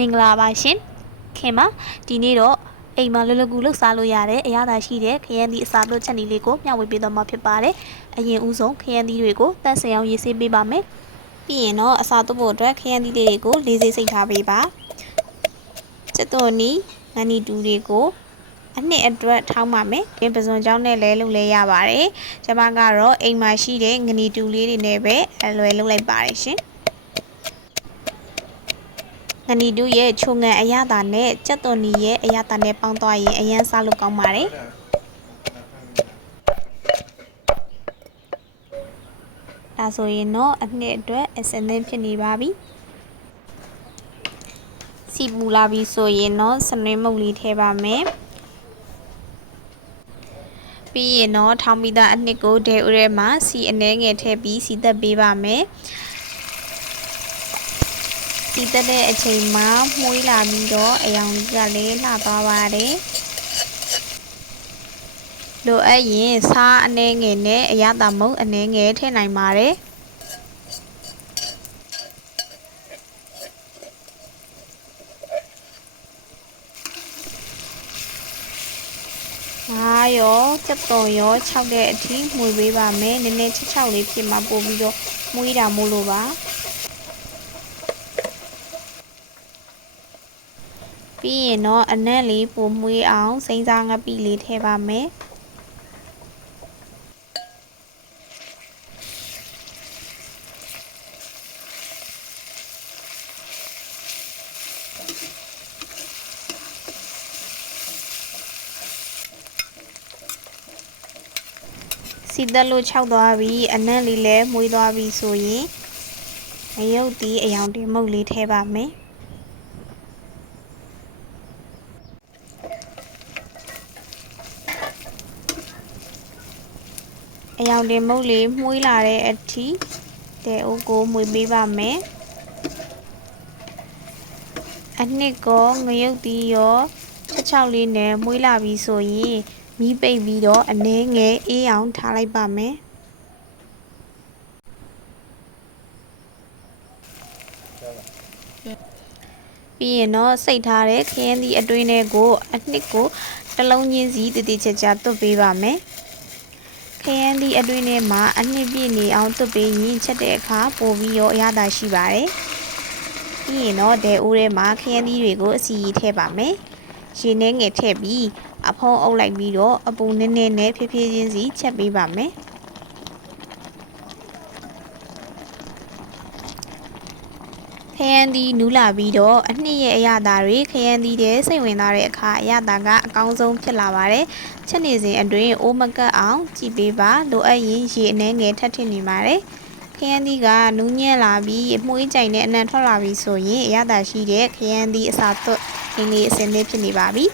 မင်္ဂလာပါရှင်ခင်ဗျဒီနေ့တော့အိမ်မှာလွယ်လွယ်ကူလှုပ်ရှားလို့ရတဲ့အရာသာရှိတဲ့ခရမ်းသီးအစာလုပ်ချက်နည်းလေးကိုမျှဝေပေးသွားမှာဖြစ်ပါတယ်အရင်ဦးဆုံးခရမ်းသီးတွေကိုတန့်စင်အောင်ရေးဆေးပေးပါမယ်ပြီးရင်တော့အစာလုပ်ဖို့အတွက်ခရမ်းသီးတွေကိုလေးစိတ်စိတ်ထားပေးပါစက်တော်နီငနီတူတွေကိုအနှစ်အတွက်ထောင်းပါမယ်ပစွန်ကြောင်းနဲ့လဲလုပ်လဲရပါတယ်ကျွန်မကတော့အိမ်မှာရှိတဲ့ငနီတူလေးတွေနဲ့ပဲအလွယ်လုပ်လိုက်ပါတယ်ရှင်ငနီတူရဲ့ချုံငံအရသာနဲ့ကြက်သွန်နီရဲ့အရသာနဲ့ပေါင်းသွားရင်အရန်စားလို့ကောင်းပါတယ်ဒါဆိုရင်တော့အနှစ်အတွက်အစင်းသင်းဖြစ်နေပါပြီစီပူလာပြီဆိုရင်တော့စနွေးမုတ်လေးထည့်ပါမယ်ပြီးရင်တော့ထောင်းပြီးသားအနှစ်ကိုဒဲဥထဲမှာစီအနှဲငယ်ထည့်ပြီးစီသက်ပေးပါမယ်စီသက်တဲ့အချိန်မှာမှုေးလာပြီးတော့အယောင်ကြီးကလည်းလှသွားပါတယ်လိုအပ်ရင်စားအနှဲငယ်နဲ့အရသာမုတ်အနှဲငယ်ထည့်နိုင်ပါတယ်ရောကြက်သွန်ရောခြောက်တဲ့အထိမှုေးပေးပါမယ်နည်းနည်းချောက်လေးဖြစ်မှာပို့ပြီးတော့မှုေးတာမို့လို့ပါပြီးရင်တော့အနံ့လေးပိုမှုေးအောင်စိမ်းစားငပိလေးထည့်ပါမယ်စီသက်လို့ခြောက်သွားပြီးအနံ့လေးလည်းမှုေးသွားပြီးဆိုရင်ငရုတ်တီးအယောင်တင်မုတ်လေးထည့်ပါမယ်အယောင်တင်မုတ်လေးမှုေးလာတဲ့အထိတဲအိုးကိုမှုေးပေးပါမယ်အနှစ်ကောငရုတ်တီးရောချောက်လေးနဲ့မှုေးလာပြီးဆိုရင်မီးပိတ်ပြီးတော့အနှဲငယ်အေးအောင်ထားလိုက်ပါမယ်ပြီးရင်တော့စိတ်ထားတဲ့ခရမ်းသီးအတွင်းထဲကိုအနှစ်ကိုတစ်လုံးချင်းစီတည်တည်ချာချာသွတ်ပေးပါမယ်ခရမ်းသီးအတွင်းထဲမှာအနှစ်ပြည့်နေအောင်သွတ်ပေးရင်ချက်တဲ့အခါပိုပြီးရောအရသာရှိပါတယ်ပြီးရင်တော့ဒဲအိုးထဲမှာခရမ်းသီးတွေကိုအစီရီထည့်ပါမယ်ရေနှဲငယ်ထည့်ပြီးအဖုံးအုပ်လိုက်ပြီးတော့အပူနည်းနည်းနဲ့ဖြည်းဖြည်းချင်းစီချက်ပေးပါမယ်ခရမ်းသီးနူးလာပြီးတော့အနှစ်ရဲ့အရသာတွေခရမ်းသီးတဲ့စိတ်ဝင်စားတဲ့အခါအရသာကအကောင်းဆုံးဖြစ်လာပါတယ်ချက်နေစဉ်အတွင်းအိုးမကတ်အောင်ကြည့်ပေးပါလိုအပ်ရင်ရေအနှဲငယ်ထပ်ထည့်နေပါတယ်ခရမ်းသီးကနူးညံ့လာပြီးမှုေးကြိုင်တဲ့အနံ့ထွက်လာပြီးဆိုရင်အရသာရှိတဲ့ခရမ်းသီးအစာသွတ်ခင်းလေးအစင်းလေးဖြစ်နေပါပြီ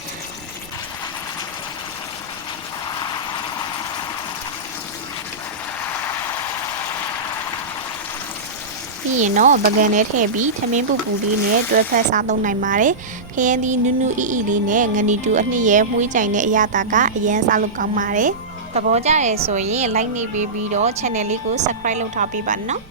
ပြီးရင်တော့ပကံထဲထည့်ပြီးထမင်းပူပူလေးနဲ့တွဲဖက်စားသုံးနိုင်ပါတယ်ခရမ်းသီးနူးနူးအီအီလေးနဲ့ငနီတူအနှစ်ရဲ့မှုေးကြိုင်တဲ့အရသာကအရန်စားလို့ကောင်းပါတယ်သဘောကျတယ်ဆိုရင် like နေပေးပြီးတော့ channel လေးကို subscribe လုပ်ထားပေးပါနော်